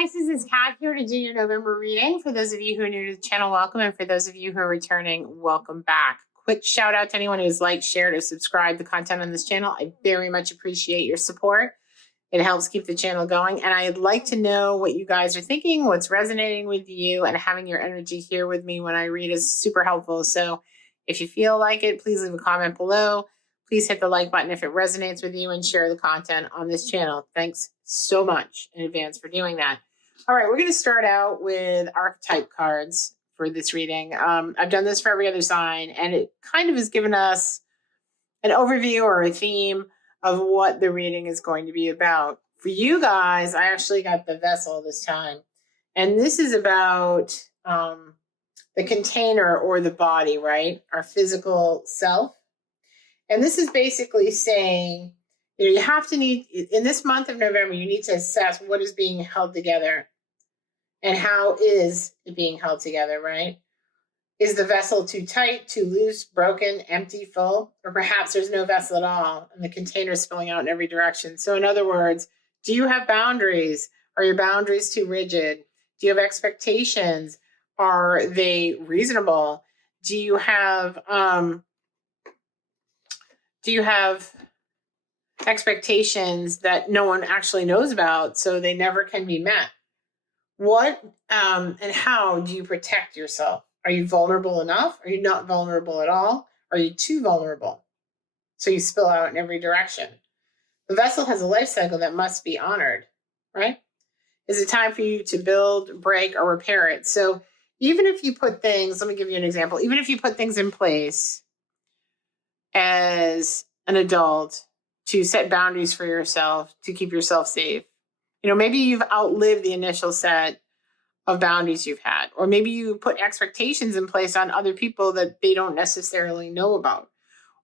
Pisces, is Kat here to do your November reading. For those of you who are new to the channel, welcome. And for those of you who are returning, welcome back. Quick shout out to anyone who's liked, shared, or subscribed the content on this channel. I very much appreciate your support. It helps keep the channel going. And I'd like to know what you guys are thinking, what's resonating with you, and having your energy here with me when I read is super helpful. So if you feel like it, please leave a comment below. Please hit the like button if it resonates with you and share the content on this channel. Thanks so much in advance for doing that. All right, we're going to start out with archetype cards for this reading. I've done this for every other sign, and it kind of has given us an overview or a theme of what the reading is going to be about. For you guys, I actually got the vessel this time, and this is about the container or the body, right? Our physical self. And this is basically saying, you have to in this month of November, you need to assess what is being held together and how is it being held together, right? Is the vessel too tight, too loose, broken, empty, full? Or perhaps there's no vessel at all and the container is spilling out in every direction. So in other words, do you have boundaries? Are your boundaries too rigid? Do you have expectations? Are they reasonable? Do you have expectations that no one actually knows about, so they never can be met? What and how do you protect yourself? Are you vulnerable enough? Are you not vulnerable at all? Are you too vulnerable, so you spill out in every direction? The vessel has a life cycle that must be honored, right? Is it time for you to build, break, or repair it? So even if you put things, let me give you an example. Even if you put things in place as an adult to set boundaries for yourself, to keep yourself safe. Maybe you've outlived the initial set of boundaries you've had, or maybe you put expectations in place on other people that they don't necessarily know about.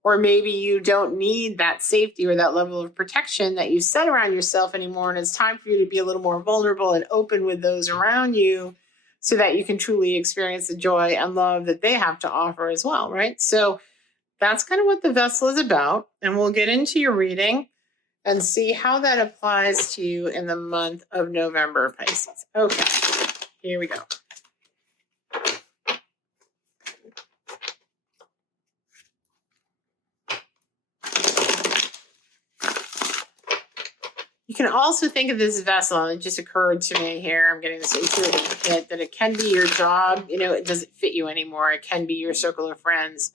Or maybe you don't need that safety or that level of protection that you set around yourself anymore. And it's time for you to be a little more vulnerable and open with those around you so that you can truly experience the joy and love that they have to offer as well, right? So that's kind of what the vessel is about. And we'll get into your reading and see how that applies to you in the month of November, Pisces. Okay, here we go. You can also think of this vessel, and it just occurred to me here, I'm getting this intuitive hit, that it can be your job. It doesn't fit you anymore. It can be your circle of friends.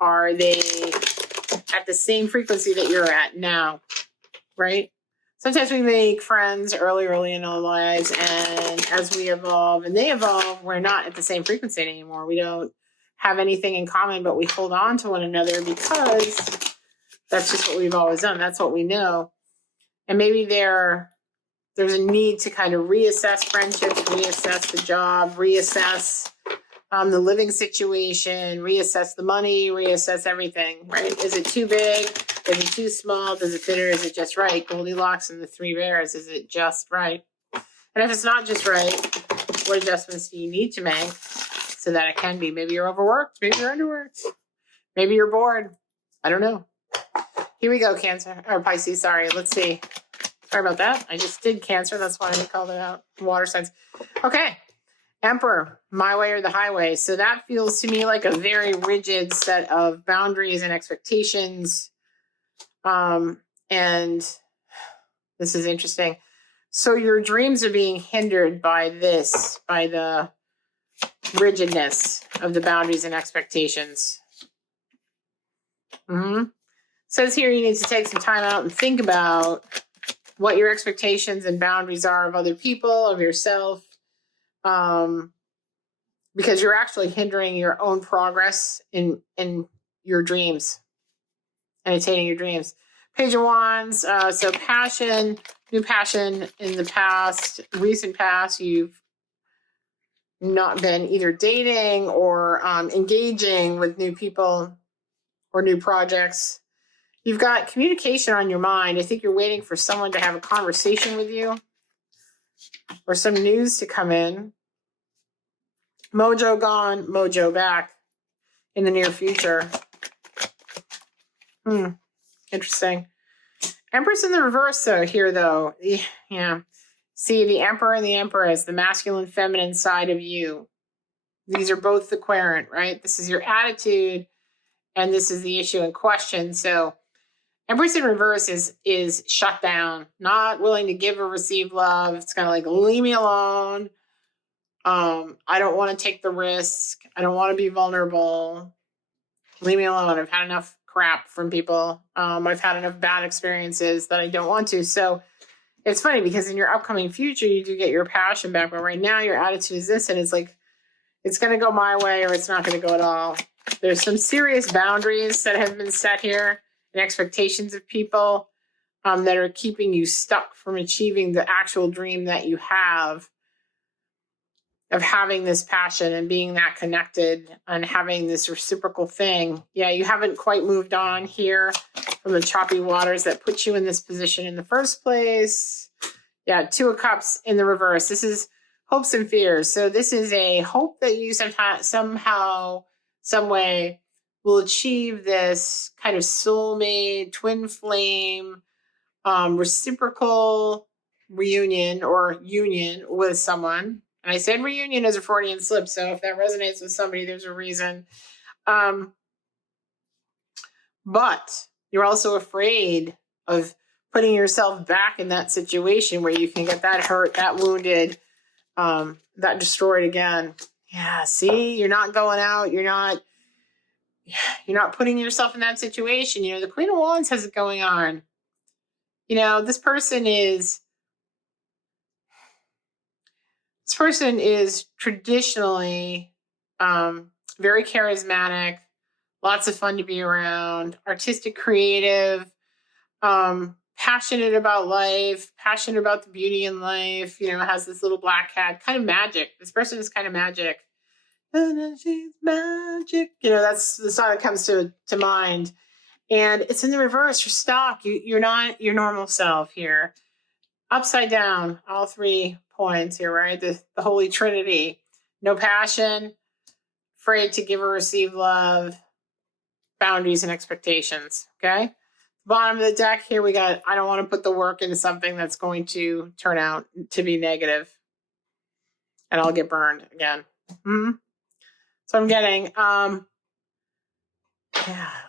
Are they at the same frequency that you're at now, right? Sometimes we make friends early in our lives, and as we evolve and they evolve, we're not at the same frequency anymore. We don't have anything in common, but we hold on to one another because that's just what we've always done. That's what we know. And maybe there's a need to kind of reassess friendships, reassess the job, reassess the living situation, reassess the money, reassess everything, right? Is it too big? Is it too small? Does it fit, or is it just right? Goldilocks and the three bears. Is it just right? And if it's not just right, what adjustments do you need to make so that it can be? Maybe you're overworked. Maybe you're underworked. Maybe you're bored. I don't know. Here we go, Cancer. Or Pisces, sorry. Let's see. Sorry about that. I just did Cancer. That's why I called it out. Water signs. Okay. Emperor, my way or the highway. So that feels to me like a very rigid set of boundaries and expectations. And this is interesting. So your dreams are being hindered by the rigidness of the boundaries and expectations. Says here you need to take some time out and think about what your expectations and boundaries are of other people, of yourself. Because you're actually hindering your own progress in your dreams and attaining your dreams. Page of Wands, so passion, new passion in the past, recent past, you've not been either dating or engaging with new people or new projects. You've got communication on your mind. I think you're waiting for someone to have a conversation with you or some news to come in. Mojo gone, mojo back in the near future. Interesting. Empress in the reverse, though, here, though. Yeah. See, the Emperor and the Empress, the masculine, feminine side of you. These are both the querent, right? This is your attitude, and this is the issue in question. So Empress in reverse is shut down, not willing to give or receive love. It's kind of like, leave me alone. I don't want to take the risk. I don't want to be vulnerable. Leave me alone. I've had enough crap from people. I've had enough bad experiences that I don't want to. So it's funny because in your upcoming future, you do get your passion back. But right now, your attitude is this, and it's like, it's going to go my way or it's not going to go at all. There's some serious boundaries that have been set here and expectations of people that are keeping you stuck from achieving the actual dream that you have of having this passion and being that connected and having this reciprocal thing. Yeah, you haven't quite moved on here from the choppy waters that put you in this position in the first place. Yeah, Two of Cups in the reverse. This is hopes and fears. So this is a hope that you somehow, some way will achieve this kind of soulmate, twin flame, reciprocal reunion or union with someone. And I said reunion as a Freudian slip, so if that resonates with somebody, there's a reason. But you're also afraid of putting yourself back in that situation where you can get that hurt, that wounded, that destroyed again. Yeah, see, you're not going out. You're not putting yourself in that situation. You know, the Queen of Wands has it going on. You know, this person is traditionally very charismatic, lots of fun to be around, artistic, creative, passionate about life, passionate about the beauty in life, you know, has this little black cat, kind of magic. This person is kind of magic. She's magic. You know, that's the song that comes to mind. And it's in the reverse. You're stuck. You're not your normal self here. Upside down, all 3 points here, right? The Holy Trinity. No passion, afraid to give or receive love, boundaries and expectations, okay? Bottom of the deck here, we got, I don't want to put the work into something that's going to turn out to be negative. And I'll get burned again. So I'm getting,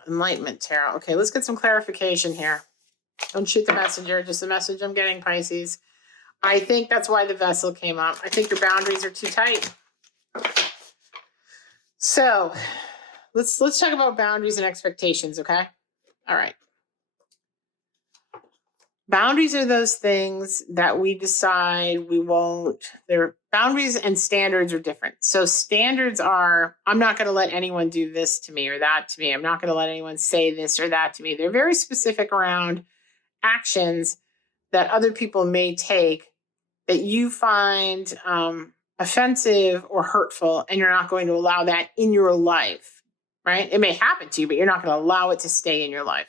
Enlightenment Tarot. Okay, let's get some clarification here. Don't shoot the messenger, just the message I'm getting, Pisces. I think that's why the Vessel came up. I think your boundaries are too tight. So let's talk about boundaries and expectations, okay? All right. Boundaries are those things that we decide we won't. Their boundaries and standards are different. So standards are, I'm not going to let anyone do this to me or that to me. I'm not going to let anyone say this or that to me. They're very specific around actions that other people may take that you find offensive or hurtful, and you're not going to allow that in your life, right? It may happen to you, but you're not going to allow it to stay in your life.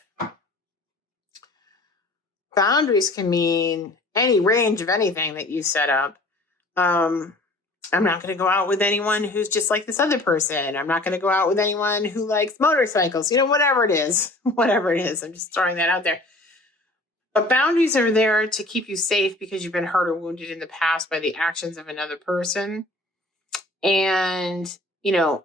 Boundaries can mean any range of anything that you set up. I'm not going to go out with anyone who's just like this other person. I'm not going to go out with anyone who likes motorcycles, you know, whatever it is. Whatever it is. I'm just throwing that out there. But boundaries are there to keep you safe because you've been hurt or wounded in the past by the actions of another person. And, you know,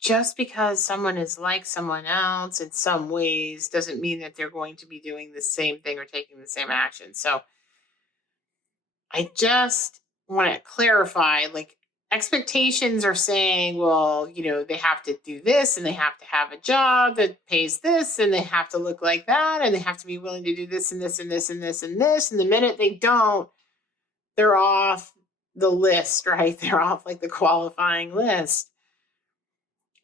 just because someone is like someone else in some ways doesn't mean that they're going to be doing the same thing or taking the same action. So I just want to clarify, like, expectations are saying, well, you know, they have to do this and they have to have a job that pays this and they have to look like that and they have to be willing to do this and this and this and this and this. And the minute they don't, they're off the list, right? They're off like the qualifying list.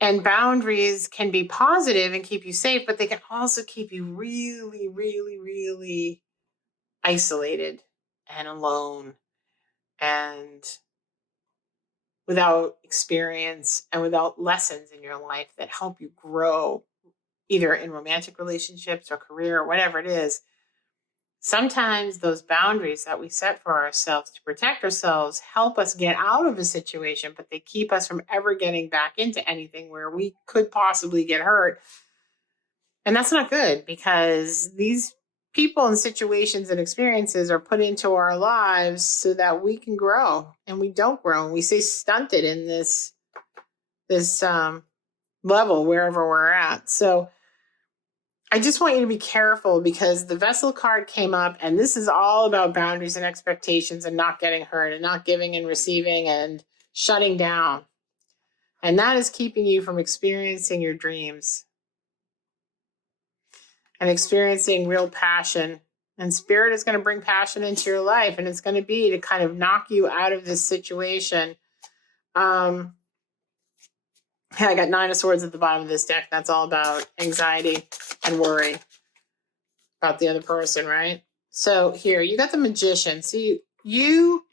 And boundaries can be positive and keep you safe, but they can also keep you really, really, really isolated and alone and without experience and without lessons in your life that help you grow, either in romantic relationships or career or whatever it is. Sometimes those boundaries that we set for ourselves to protect ourselves help us get out of a situation, but they keep us from ever getting back into anything where we could possibly get hurt. And that's not good because these people and situations and experiences are put into our lives so that we can grow, and we don't grow, and we stay stunted in this level wherever we're at. So I just want you to be careful, because the Vessel card came up, and this is all about boundaries and expectations and not getting hurt and not giving and receiving and shutting down. And that is keeping you from experiencing your dreams and experiencing real passion. And Spirit is going to bring passion into your life, and it's going to be to kind of knock you out of this situation. I got 9 of Swords at the bottom of this deck. That's all about anxiety and worry about the other person, right? So here, you got the Magician. See, you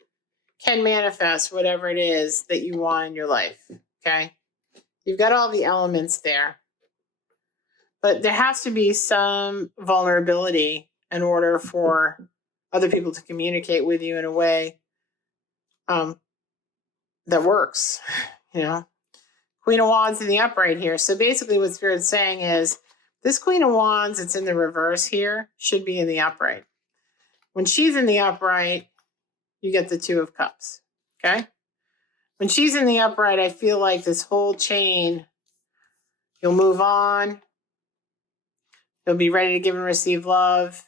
can manifest whatever it is that you want in your life, okay? You've got all the elements there. But there has to be some vulnerability in order for other people to communicate with you in a way that works, you know? Queen of Wands in the upright here. So basically what Spirit's saying is this Queen of Wands that's in the reverse here should be in the upright. When she's in the upright, you get the Two of Cups, okay? When she's in the upright, I feel like this whole chain, you'll move on. You'll be ready to give and receive love.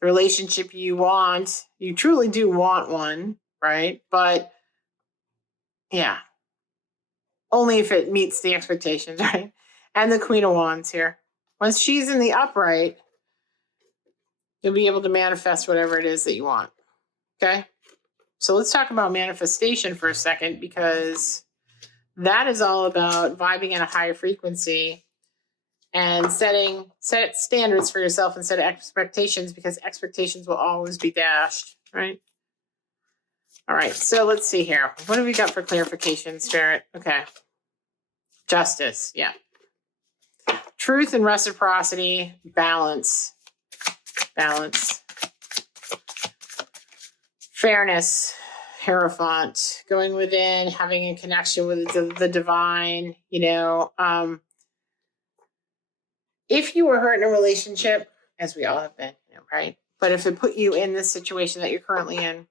The relationship you want, you truly do want one, right? But yeah, only if it meets the expectations, right? And the Queen of Wands here. Once she's in the upright, you'll be able to manifest whatever it is that you want, okay? So let's talk about manifestation for a second, because that is all about vibing at a higher frequency and set standards for yourself and set expectations, because expectations will always be dashed, right? All right, so let's see here. What have we got for clarification, Spirit? Okay. Justice, yeah. Truth and reciprocity, balance. Fairness, Hierophant, going within, having a connection with the divine, you know. If you were hurt in a relationship, as we all have been, you know, right? But if it put you in this situation that you're currently in,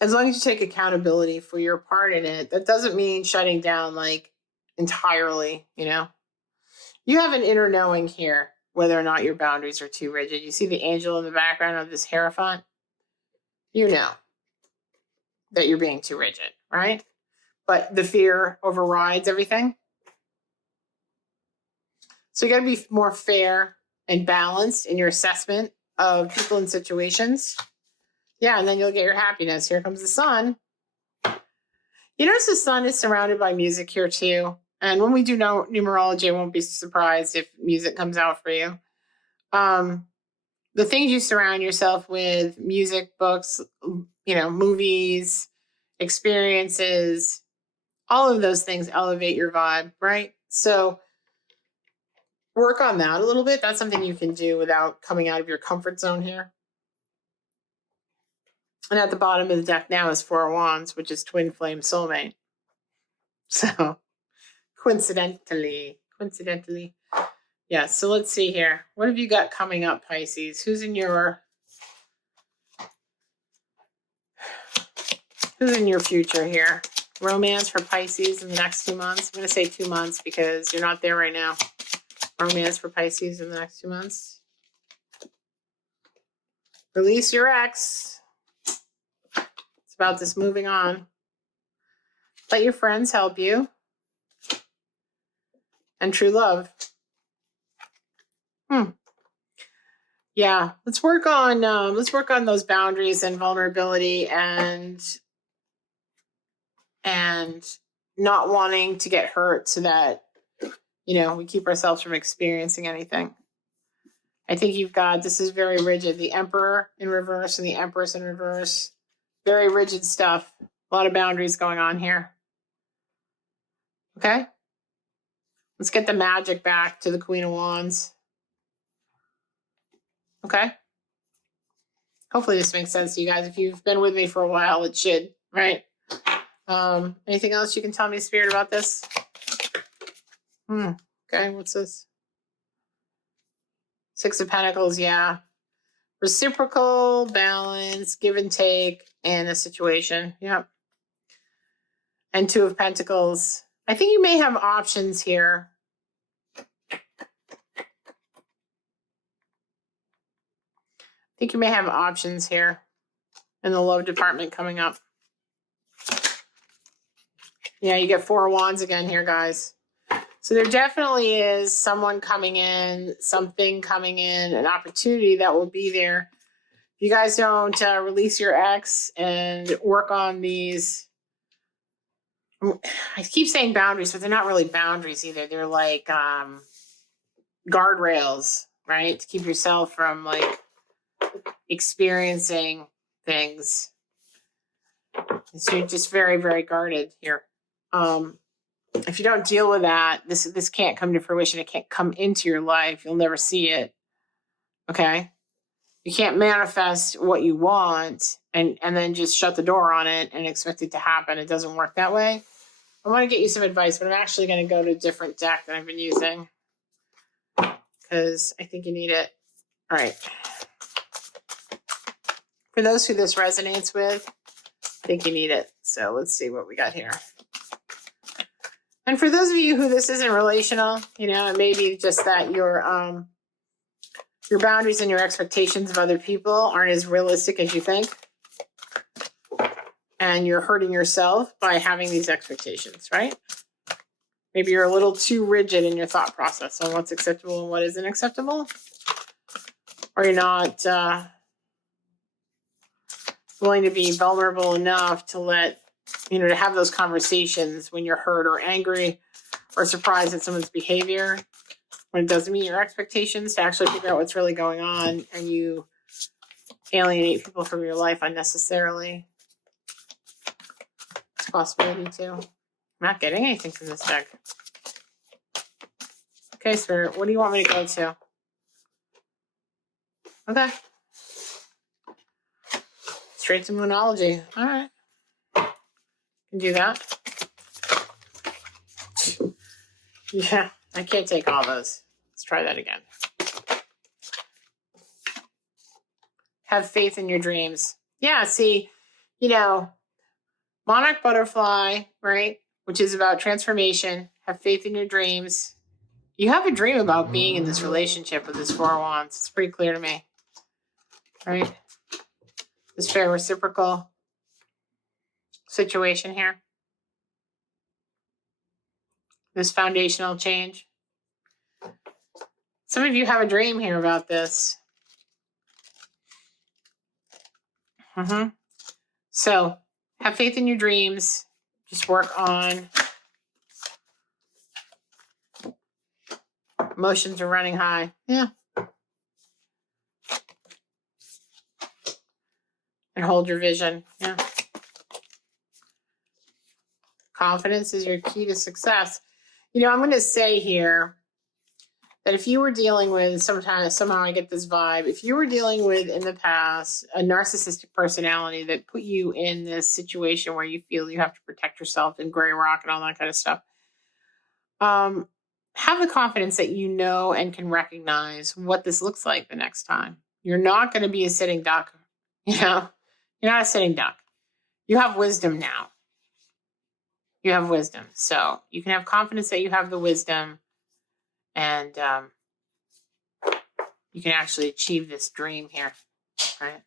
as long as you take accountability for your part in it, that doesn't mean shutting down like entirely, you know. You have an inner knowing here whether or not your boundaries are too rigid. You see the angel in the background of this Hierophant? You know that you're being too rigid, right? But the fear overrides everything. So you got to be more fair and balanced in your assessment of people and situations. Yeah, and then you'll get your happiness. Here comes the sun. You notice the sun is surrounded by music here too. And when we do numerology, I won't be surprised if music comes out for you. The things you surround yourself with, music, books, you know, movies, experiences, all of those things elevate your vibe, right? So work on that a little bit. That's something you can do without coming out of your comfort zone here. And at the bottom of the deck now is Four of Wands, which is Twin Flame Soulmate. So coincidentally. Yeah, so let's see here. What have you got coming up, Pisces? Who's in your future here? Romance for Pisces in the next 2 months. I'm going to say 2 months because you're not there right now. Romance for Pisces in the next 2 months. Release your ex. It's about this moving on. Let your friends help you. And true love. Yeah, let's work on those boundaries and vulnerability and not wanting to get hurt so that, you know, we keep ourselves from experiencing anything. I think this is very rigid. The Emperor in reverse and the Empress in reverse. Very rigid stuff. A lot of boundaries going on here. Okay? Let's get the magic back to the Queen of Wands. Okay? Hopefully this makes sense to you guys. If you've been with me for a while, it should, right? Anything else you can tell me, Spirit, about this? Okay, what's this? Six of Pentacles, yeah. Reciprocal, balance, give and take in a situation. Yep. And Two of Pentacles. I think you may have options here. I think you may have options here in the love department coming up. Yeah, you get Four of Wands again here, guys. So there definitely is someone coming in, something coming in, an opportunity that will be there. If you guys don't release your ex and work on these, I keep saying boundaries, but they're not really boundaries either. They're like guardrails, right? To keep yourself from like experiencing things. So you're just very, very guarded here. If you don't deal with that, this can't come to fruition. It can't come into your life. You'll never see it. Okay? You can't manifest what you want and then just shut the door on it and expect it to happen. It doesn't work that way. I want to get you some advice, but I'm actually going to go to a different deck that I've been using because I think you need it. All right. For those who this resonates with, I think you need it. So let's see what we got here. And for those of you who this isn't relational, you know, it may be just that your boundaries and your expectations of other people aren't as realistic as you think. And you're hurting yourself by having these expectations, right? Maybe you're a little too rigid in your thought process on what's acceptable and what isn't acceptable. Or you're not willing to be vulnerable enough to let, you know, to have those conversations when you're hurt or angry or surprised at someone's behavior when it doesn't meet your expectations, to actually figure out what's really going on, and you alienate people from your life unnecessarily. It's a possibility too. I'm not getting anything from this deck. Okay, sir, what do you want me to go to? Okay. Straight to Moonology. All right. Can do that. Yeah, I can't take all those. Let's try that again. Have faith in your dreams. Yeah, see, you know, Monarch Butterfly, right? Which is about transformation. Have faith in your dreams. You have a dream about being in this relationship with this Four of Wands. It's pretty clear to me. Right? This fair reciprocal situation here. This foundational change. Some of you have a dream here about this. So, have faith in your dreams. Just work on. Emotions are running high. Yeah. And hold your vision. Yeah. Confidence is your key to success. You know, I'm going to say here that if you were dealing with, somehow I get this vibe, if you were dealing with in the past a narcissistic personality that put you in this situation where you feel you have to protect yourself in gray rock and all that kind of stuff, have the confidence that you know and can recognize what this looks like the next time. You're not going to be a sitting duck. You know, you're not a sitting duck. You have wisdom now. You have wisdom. So you can have confidence that you have the wisdom, and you can actually achieve this dream here, right?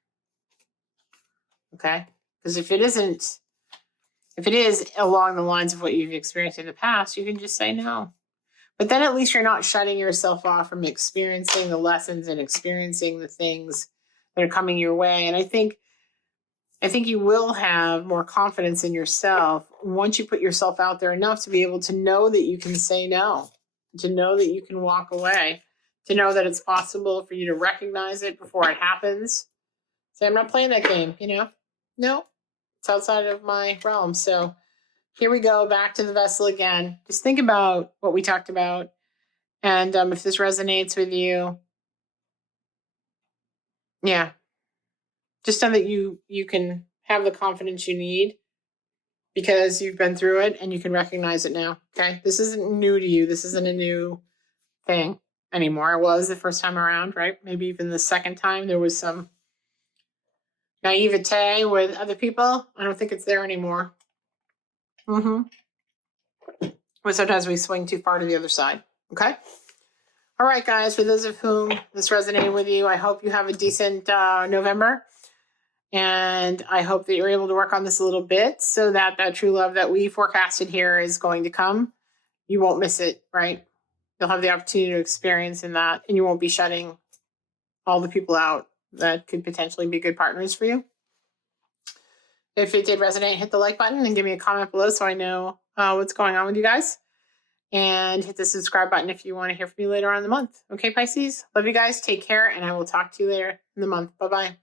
Okay? Because if it is along the lines of what you've experienced in the past, you can just say no. But then at least you're not shutting yourself off from experiencing the lessons and experiencing the things that are coming your way. And I think you will have more confidence in yourself once you put yourself out there enough to be able to know that you can say no, to know that you can walk away, to know that it's possible for you to recognize it before it happens. Say, I'm not playing that game, you know? No, it's outside of my realm. So here we go, back to the vessel again. Just think about what we talked about. And if this resonates with you, yeah, just know that you can have the confidence you need because you've been through it and you can recognize it now. Okay. This isn't new to you. This isn't a new thing. anymore. It was the first time around, right? Maybe even the second time there was some naivete with other people. I don't think it's there anymore. But sometimes we swing too far to the other side. Okay. All right, guys. For those of whom this resonated with you, I hope you have a decent November. And I hope that you're able to work on this a little bit so that that true love that we forecasted here is going to come. You won't miss it, right? You'll have the opportunity to experience in that, and you won't be shutting all the people out that could potentially be good partners for you. If it did resonate, hit the like button and give me a comment below so I know what's going on with you guys. And hit the subscribe button if you want to hear from me later on in the month. Okay, Pisces? Love you guys. Take care, and I will talk to you later in the month. Bye-bye.